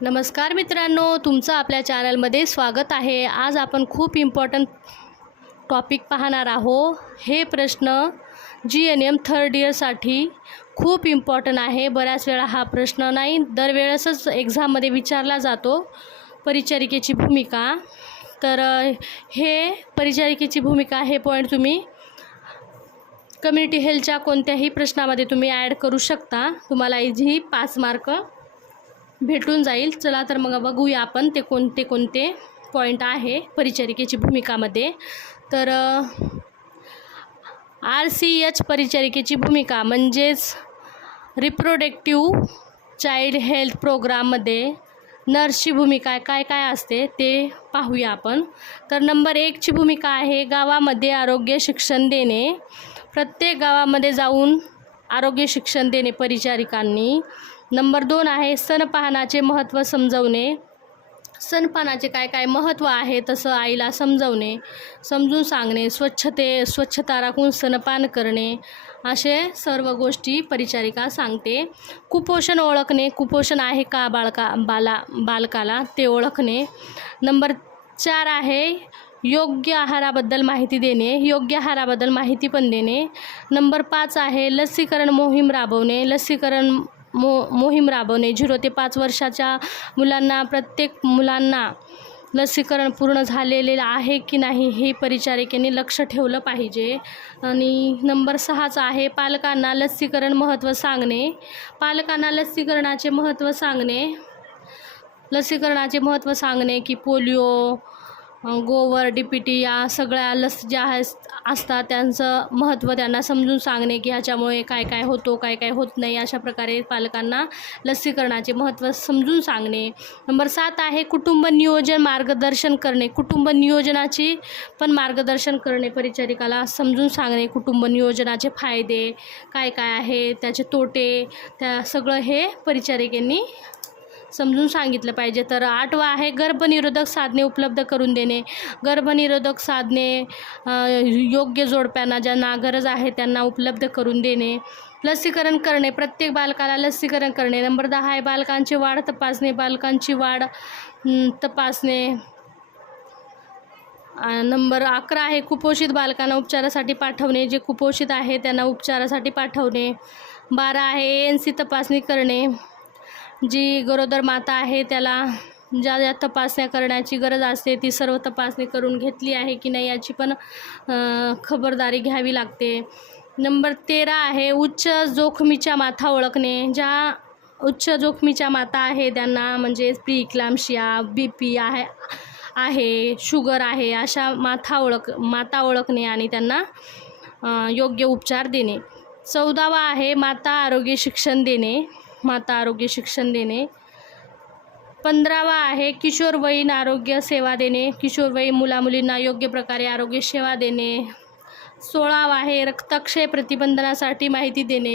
नमस्कार मित्रांनो, तुमचं आपल्या चॅनलमध्ये स्वागत आहे। आज आपण खूप इम्पॉर्टंट टॉपिक पाहणार आहोत। हे प्रश्न GNM थर्ड इयरसाठी खूप इम्पॉर्टंट आहे। बऱ्याच वेळा हा प्रश्न नाही, दरवेळेसच एक्झाममध्ये विचारला जातो, परिचारिकेची भूमिका। तर हे परिचारिकेची भूमिका हे पॉईंट तुम्ही कम्युनिटी हेल्थच्या कोणत्याही प्रश्नामध्ये तुम्ही ॲड करू शकता। तुम्हाला इझी 5 मार्क भेटून जाईल। चला तर मग बघूया आपण ते कोणते पॉईंट आहे परिचारिकेची भूमिकामध्ये। तर RCH परिचारिकेची भूमिका म्हणजेच रिप्रोडक्टिव्ह चाइल्ड हेल्थ प्रोग्राममध्ये नर्सची भूमिका काय असते ते पाहूया आपण। तर नंबर 1 ची भूमिका आहे गावामध्ये आरोग्य शिक्षण देणे। प्रत्येक गावामध्ये जाऊन आरोग्य शिक्षण देणे परिचारिकांनी। नंबर 2 आहे स्तनपानाचे महत्त्व समजवणे। स्तनपानाचे काय महत्त्व आहे तसं आईला समजून सांगणे। स्वच्छता राखून स्तनपान करणे, असे सर्व गोष्टी परिचारिका सांगते। कुपोषण ओळखणे, कुपोषण आहे का बालकाला ते ओळखणे। नंबर 4 आहे योग्य आहाराबद्दल माहिती देणे, योग्य आहाराबद्दल माहिती पण देणे। नंबर 5 आहे लसीकरण मोहीम राबवणे, लसीकरण मोहीम राबवणे। 0 ते 5 वर्षाच्या मुलांना, प्रत्येक मुलांना लसीकरण पूर्ण झालेले आहे की नाही हे परिचारिकेने लक्ष ठेवलं पाहिजे। आणि नंबर 6 आहे पालकांना लसीकरण महत्त्व सांगणे, पालकांना लसीकरणाचे महत्त्व सांगणे की पोलिओ, गोवर, DPT या सगळ्या लस ज्या असतात त्यांचं महत्त्व त्यांना समजून सांगणे की ह्याच्यामुळे काय होतो काय होत नाही, अशा प्रकारे पालकांना लसीकरणाचे महत्त्व समजून सांगणे। नंबर 7 आहे कुटुंब नियोजन मार्गदर्शन करणे, कुटुंब नियोजनाची पण मार्गदर्शन करणे, परिचारिकाला समजून सांगणे कुटुंब नियोजनाचे फायदे काय आहे, त्याचे तोटे, त्या सगळं हे परिचारिकेंनी समजून सांगितलं पाहिजे। तर 8 आहे गर्भनिरोधक साधने उपलब्ध करून देणे, गर्भनिरोधक साधने योग्य जोडप्यांना ज्यांना गरज आहे त्यांना उपलब्ध करून देणे। लसीकरण करणे, प्रत्येक बालकाला लसीकरण करणे। नंबर 10 आहे बालकांची वाढ तपासणे, बालकांची वाढ तपासणे। नंबर 11 आहे कुपोषित बालकांना उपचारासाठी पाठवणे, जे कुपोषित आहे त्यांना उपचारासाठी पाठवणे। 12 आहे ANC तपासणी करणे, जी गरोदर माता आहे त्याला ज्या तपासण्या करण्याची गरज असते ती सर्व तपासणी करून घेतली आहे की नाही याची पण खबरदारी घ्यावी लागते। नंबर 13 आहे उच्च जोखमीच्या माता ओळखणे, ज्या उच्च जोखमीच्या माता आहे त्यांना म्हणजे प्रीक्लॅम्शिया, BP आहे, शुगर आहे, अशा माता ओळखणे आणि त्यांना योग्य उपचार देणे। 14 आहे माता आरोग्य शिक्षण देणे। 15 आहे किशोरवयीन आरोग्य सेवा देणे, किशोरवयीन मुलामुलींना योग्य प्रकारे आरोग्य सेवा देणे। 16 आहे रक्तक्षय प्रतिबंधनासाठी माहिती देणे।